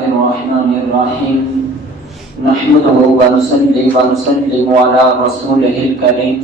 الرحمن الرحيم نحمده ونصلي ونسلم على رسوله الكريم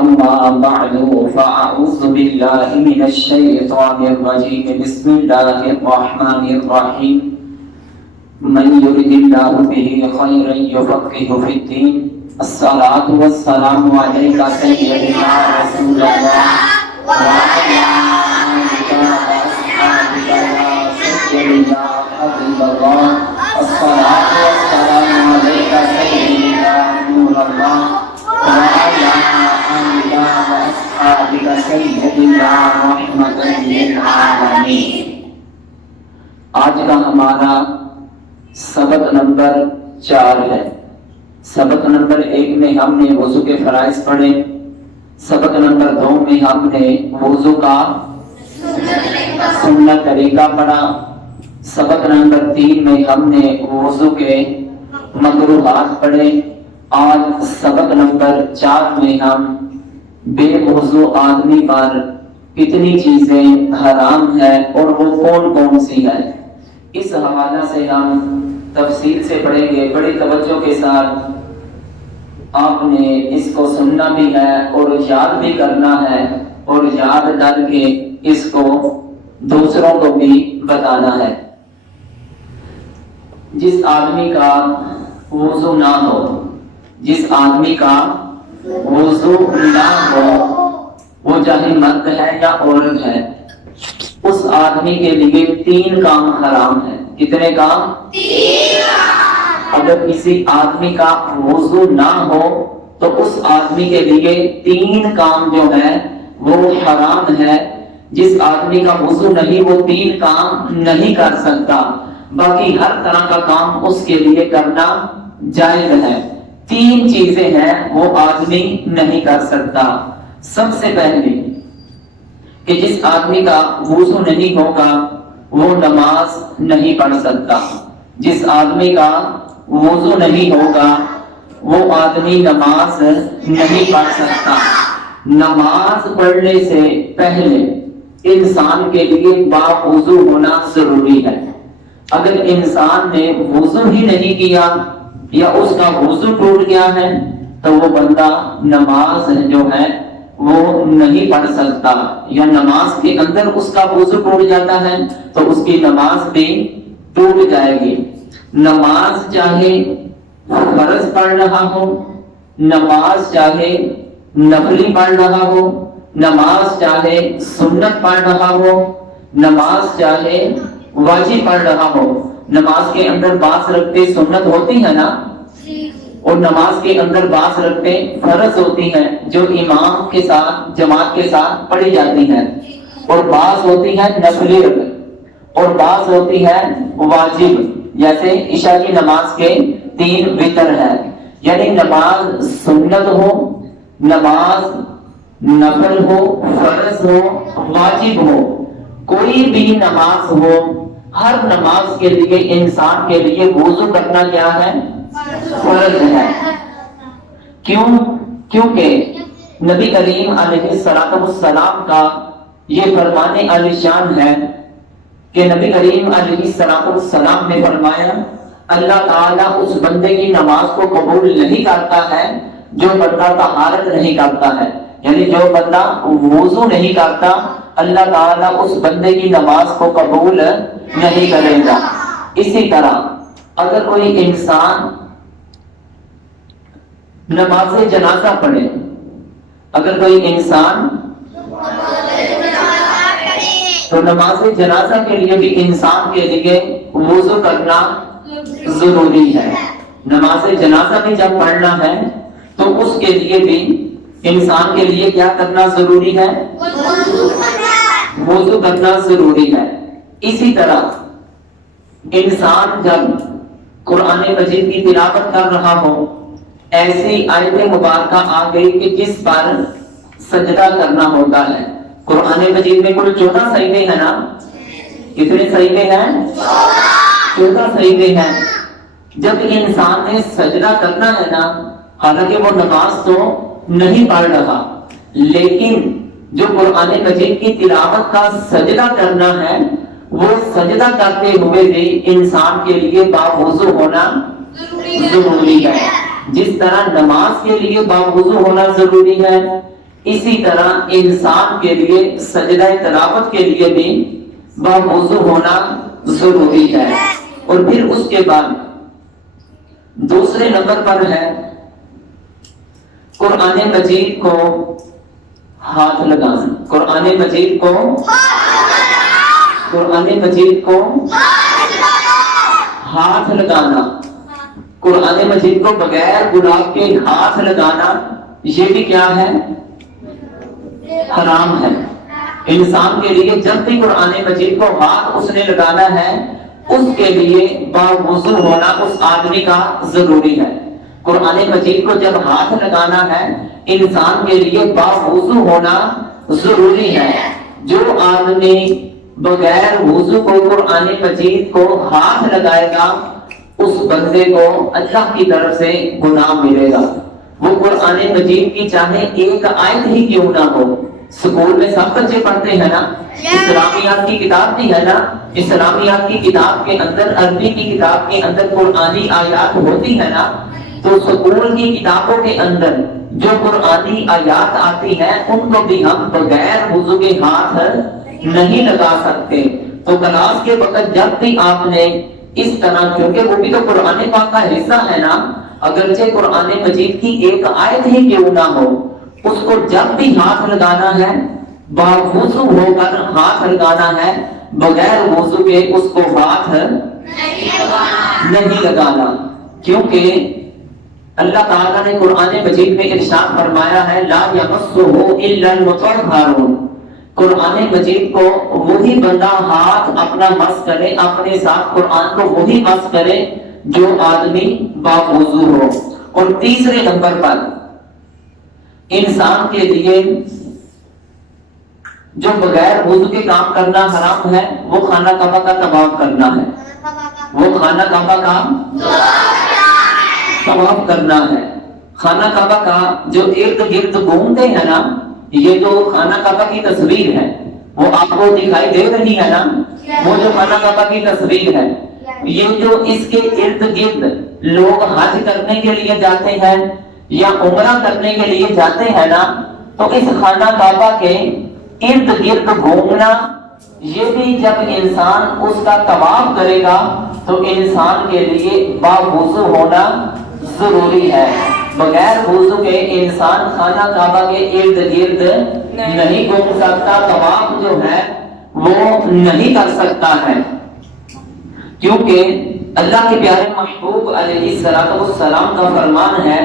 أما بعد فأعوذ بالله من الشيطان الرجيم بسم الله الرحمن الرحيم من يرد الله به خيرا يفقهه في الدين الصلاة والسلام عليك سيدنا رسول الله وعلى آلك وأصحابك يا سيدنا حبيب الله الصلاة والسلام عليك سيدنا نور الله وعلى آلك وأصحابك سيدنا رحمة للعالمين. آج کا ہمارا سبق نمبر 4 ہے. سبق نمبر 1 میں ہم نے وضو کے فرائض پڑھے. سبق نمبر 2 میں ہم نے وضو کا سنت طریقہ پڑھا. سبق نمبر 3 میں ہم نے وضو کے مکروہات پڑھے. آج سبق نمبر 4 میں ہم بے وضو آدمی پر کتنی چیزیں حرام ہیں اور وہ کون کون سی ہیں اس حوالہ سے ہم تفصیل سے پڑھیں گے. بڑی توجہ کے ساتھ آپ نے اس کو سننا بھی ہے اور یاد بھی کرنا ہے اور یاد کر کے اس کو دوسروں کو بھی بتانا ہے. جس آدمی کا وضو نہ ہو وہ چاہے مرد ہے یا عورت ہے, اس آدمی کے لیے 3 کام حرام ہے. کتنے کام؟ 3 کام. اگر کسی آدمی کا وضو نہ ہو تو اس آدمی کے لیے 3 کام جو ہے وہ حرام ہے. جس آدمی کا وضو نہیں وہ 3 کام نہیں کر سکتا. باقی ہر طرح کا کام اس کے لیے کرنا جائز ہے. 3 چیزیں ہیں وہ آدمی نہیں کر سکتا. سب سے پہلے کہ جس آدمی کا وضو نہیں ہوگا وہ نماز نہیں پڑھ سکتا. جس آدمی کا وضو نہیں ہوگا وہ آدمی نماز نہیں پڑھ سکتا. نماز پڑھنے سے پہلے انسان کے لیے باوضو ہونا ضروری ہے. اگر انسان نے وضو ہی نہیں کیا یا اس کا وضو ٹوٹ گیا ہے تو وہ بندہ نماز جو ہے وہ نہیں پڑھ سکتا, یا نماز کے اندر اس کا وضو ٹوٹ جاتا ہے تو اس کی نماز بھی ٹوٹ جائے گی. نماز چاہے فرض پڑھ رہا ہو, نماز چاہے نفلی پڑھ رہا ہو, نماز چاہے سنت پڑھ رہا ہو, نماز چاہے واجب پڑھ رہا ہو. نماز کے اندر بعض رکعتیں سنت ہوتی ہے نا, اور نماز کے اندر بعض رکعتیں فرض ہوتی ہیں جو امام کے ساتھ جماعت کے ساتھ پڑھی جاتی ہیں, اور بعض ہوتی ہے نفلی رکعت اور بعض ہوتی ہے واجب. جیسے عشاء کی نماز کے 3 وتر ہے, یعنی نماز سنت ہو, نماز نفل ہو, فرض ہو, واجب ہو, کوئی بھی نماز ہو, ہر نماز کے لیے انسان کے لیے وضو کرنا کیا ہے؟ فرض ہے. کیونکہ نبی کریم علیہ السلام کا یہ فرمان عالی شان ہے کہ نبی کریم علیہ السلام نے فرمایا اللہ تعالیٰ اس بندے کی نماز کو قبول نہیں کرتا ہے جو بندہ طہارت نہیں کرتا ہے. یعنی جو بندہ وضو نہیں کرتا اللہ تعالیٰ اس بندے کی نماز کو قبول نہیں کرے گا. اسی طرح اگر کوئی انسان نماز جنازہ پڑھے, اگر کوئی انسان تو نماز جنازہ کے لیے بھی انسان کے لیے وضو کرنا ضروری ہے. نماز جنازہ بھی جب پڑھنا ہے تو اس کے لیے بھی انسان کے لیے کیا کرنا ضروری ہے؟ وضو کرنا ضروری ہے. اسی طرح انسان جب قرآن مجید کی تلاوت کر رہا ہو, ایسی آیت مبارکہ آ گئی کہ جس پر سجدہ کرنا ہوتا ہے. قرآن مجید میں کل 14 سجدے ہیں نا. کتنے سجدے ہیں؟ 14 سجدے ہیں. جب انسان نے سجدہ کرنا ہے نا, حالانکہ وہ نماز تو نہیں پڑھ رہا, لیکن جو قرآن مجید کی تلاوت کا سجدہ کرنا ہے وہ سجدہ کرتے ہوئے بھی انسان کے لیے باوضو ہونا ضروری ہے. جس طرح نماز کے لیے باوضو ہونا ضروری ہے، اسی طرح انسان کے لیے سجدہ تلاوت کے لیے بھی باوضو ہونا ضروری ہے. اور پھر اس کے بعد دوسرے نمبر پر ہے قرآن مجید کو ہاتھ لگانا. قرآن مجید کو ہاتھ لگانا، قرآن مجید کو بغیر گلاب کے ہاتھ لگانا، یہ بھی کیا ہے؟ حرام ہے. انسان کے لیے جب بھی قرآن مجید کو ہاتھ اس نے لگانا ہے، اس کے لیے باوضو ہونا اس آدمی کا ضروری ہے. قرآن مجید کو جب ہاتھ لگانا ہے، انسان کے لیے باوضو ہونا ضروری ہے. جو آدمی بغیر وضو کو قرآن مجید کو ہاتھ لگائے گا، اس بندے کو اللہ کی طرف سے گناہ ملے گا. وہ قرآن مجید کی چاہے ایک آیت ہی کیوں نہ ہو. سکول میں سب بچے پڑھتے ہیں نا، اسلامیات کی کتاب بھی ہے نا، اسلامیات کی کتاب کے اندر، عربی کی کتاب کے اندر قرآنی آیات ہوتی ہے نا. تو سکول کی کتابوں کے اندر جو قرآنی آیات آتی ہیں، ان کو بھی ہم بغیر وضو کے ہاتھ نہیں لگا سکتے. تو کلاس کے وقت جب بھی آپ نے اس طرح، کیونکہ وہ بھی تو قرآن پاک کا حصہ ہے نا، اگرچہ قرآن مجید کی ایک آیت ہی کیوں نہ ہو، اس کو جب بھی ہاتھ لگانا ہے باوضو ہو کر ہاتھ لگانا ہے، بغیر وضو کے اس کو ہاتھ نہیں لگانا. کیونکہ اللہ تعالیٰ نے قرآن مجید میں ارشاد فرمایا ہے لا یمسہ الا المطہرون. قرآن مجید کو وہی بندہ ہاتھ اپنا مس کرے، اپنے ساتھ قرآن کو وہی مس کرے جو آدمی باوضو ہو. اور تیسرے نمبر پر انسان کے لیے جو بغیر وضو کے کام کرنا حرام ہے، وہ خانہ کعبہ کا طواف کرنا ہے. وہ خانہ کعبہ کا طواف کرنا ہے. خانہ کعبہ کا جو ارد گرد گھومتے ہیں نا، یہ جو خانہ کعبہ کی تصویر ہے وہ آپ کو دکھائی دے رہی ہے نا، وہ جو خانہ کعبہ کی تصویر ہے، یہ جو اس کے ارد گرد لوگ حج کرنے کے لیے جاتے ہیں یا عمرہ کرنے کے لیے جاتے ہیں نا، تو اس خانہ کعبہ کے ارد گرد گھومنا، یہ بھی جب انسان اس کا طواف کرے گا تو انسان کے لیے باوضو ہونا ضروری ہے. بغیر وضو کے انسان خانہ کعبہ کے ارد گرد نہیں گھوم سکتا، طواف جو ہے وہ نہیں کر سکتا ہے. کیونکہ اللہ کے پیارے محبوب علیہ السلام کا فرمان ہے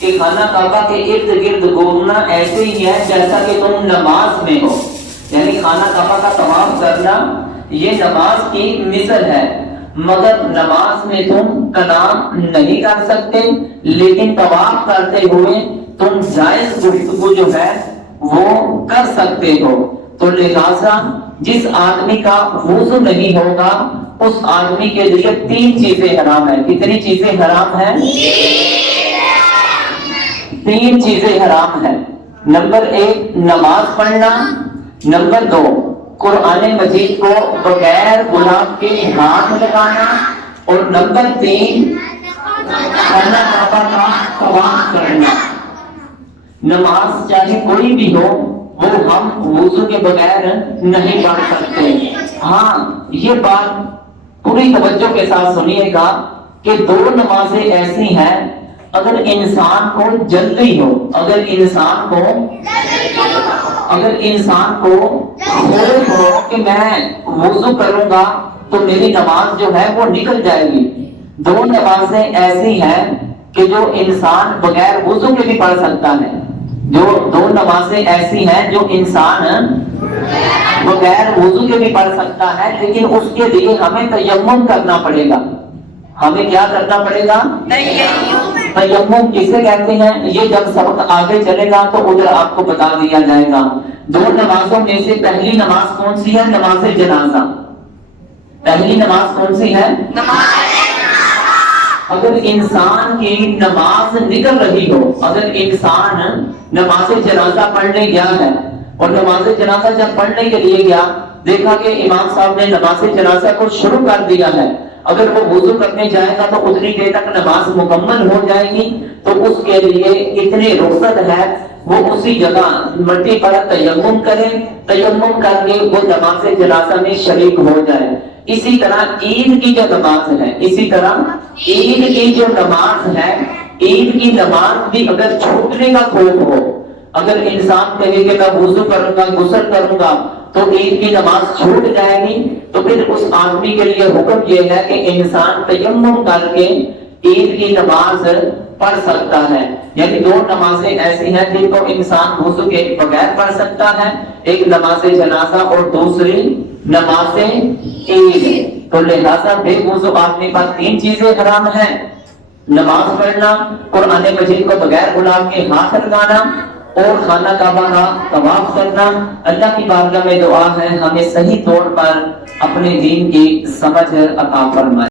کہ خانہ کعبہ کے ارد گرد گھومنا ایسے ہی ہے جیسا کہ تم نماز میں ہو. یعنی خانہ کعبہ کا طواف کرنا یہ نماز کی مثل ہے، مگر نماز میں تم کلام نہیں کر سکتے، لیکن طواف کرتے ہوئے تم جائز گفتگو جو ہے وہ کر سکتے ہو. تو لہذا جس آدمی کا وضو نہیں ہوگا اس آدمی کے لیے 3 چیزیں حرام ہیں. کتنی چیزیں حرام ہیں؟ 3 چیزیں حرام ہیں. نمبر 1 نماز پڑھنا، نمبر 2 قرآن مجید کو بغیر گلاب کے ہاتھ لگانا، اور نمبر 3 خانہ کعبہ کا طواف کرنا. نماز چاہے کوئی بھی ہو وہ ہم وضو کے بغیر نہیں پڑھ سکتے. ہاں یہ بات پوری توجہ کے ساتھ سنیے گا کہ 2 نمازیں ایسی ہیں اگر انسان کو جلدی ہو، اگر انسان کو خوف ہو کہ میں وضو کروں گا تو میری نماز جو ہے وہ نکل جائے گی. 2 نمازیں ایسی ہیں کہ جو انسان بغیر وضو کے بھی پڑھ سکتا ہے. جو 2 نمازیں ایسی ہیں جو انسان بغیر وضو کے بھی پڑھ سکتا ہے، لیکن اس کے لیے ہمیں تیمم کرنا پڑے گا. ہمیں کیا کرنا پڑے گا؟ تیمم کسے کہتے ہیں؟ یہ جب سبق آگے چلے گا تو ادھر آپ کو بتا دیا جائے گا. 2 نمازوں میں سے پہلی نماز کون سی ہے؟ نماز جنازہ. پہلی نماز کون سی ہے؟ اگر انسان کی نماز نکل رہی ہو، اگر انسان نماز جنازہ پڑھنے گیا ہے اور نماز جنازہ جب پڑھنے کے لیے گیا دیکھا کہ امام صاحب نے نماز جنازہ کو شروع کر دیا ہے، اگر وہ وضو کرنے جائے گا تو اتنی دیر تک نماز مکمل ہو جائے گی، تو اس کے لیے اتنی رخصت ہے وہ اسی جگہ مٹی پر تیمم کرے، تیمم کر کے وہ نماز جنازہ میں شریک ہو جائے۔ اسی طرح عید کی جو نماز ہے، اسی طرح عید کی جو نماز ہے، عید کی نماز بھی اگر چھوٹنے کا خوف ہو، اگر انسان کہے کہ میں وضو کروں گا، غسل کروں گا تو عید کی نماز چھوٹ جائے گی، تو پھر اس آدمی کے لیے حکم یہ ہے کہ انسان تیمم کر کے عید کی نماز پڑھ سکتا ہے۔ یعنی دو نمازیں ایسی ہیں جن کو انسان وضو کے بغیر پڑھ سکتا ہے، ایک نماز جنازہ اور دوسری نماز عید۔ تو لہذا بے وضو آدمی پر تین چیزیں حرام ہیں: نماز پڑھنا، قرآن مجید کو بغیر غلاف کے ہاتھ لگانا، اور خانہ کعبہ کا طواف کرنا۔ اللہ کی بارگاہ میں دعا ہے ہمیں صحیح طور پر اپنے دین کی سمجھ عطا فرمائے۔